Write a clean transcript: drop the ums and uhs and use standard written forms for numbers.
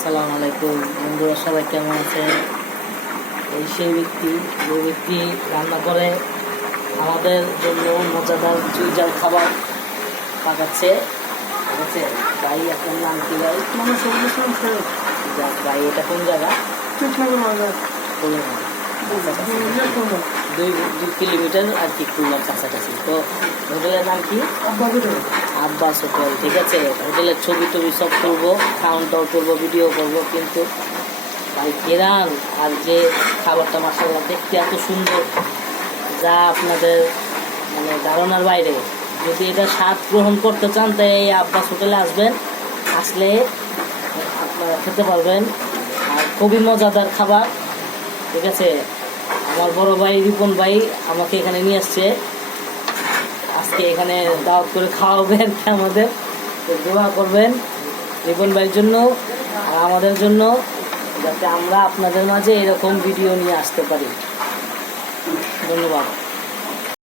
আসসালামু আলাইকুম বন্ধুরা, সবাই কেমন আছেন? এই সেই ব্যক্তি যে ব্যক্তি রান্না করে আমাদের জন্য মজাদার চুইঝাল খাবার পাকাচ্ছে। ঠিক আছে ভাই, আপনার নাম কি ভাই? ভাই, এটা কোন জায়গা? বলুন। 2 কিলোমিটার আর কি, খুলনার কাছাকাছি। তো হোটেলের নাম কি? আব্বাস হোটেল। ঠিক আছে, হোটেলের ছবি টবি সব তুলবো, খাওয়ান দাওয়া করবো, ভিডিও করবো। কিন্তু ভাই কেরান আর যে খাবারটা মাশাআল্লাহ দেখতে এত সুন্দর, যা আপনাদের মানে ধারণার বাইরে। যদি এটা স্বাদ গ্রহণ করতে চান তাই এই আব্বাস হোটেলে আসবেন, আসলে আপনারা খেতে পারবেন। আর খুবই মজাদার খাবার। ঠিক আছে, আমার বড় ভাই রিপন ভাই আমাকে এখানে নিয়ে আসছে, আজকে এখানে দাওয়াত করে খাওয়াবেন আমাদের। তো দোয়া করবেন রিপন ভাইয়ের জন্য আর আমাদের জন্য, যাতে আমরা আপনাদের মাঝে এরকম ভিডিও নিয়ে আসতে পারি। ধন্যবাদ।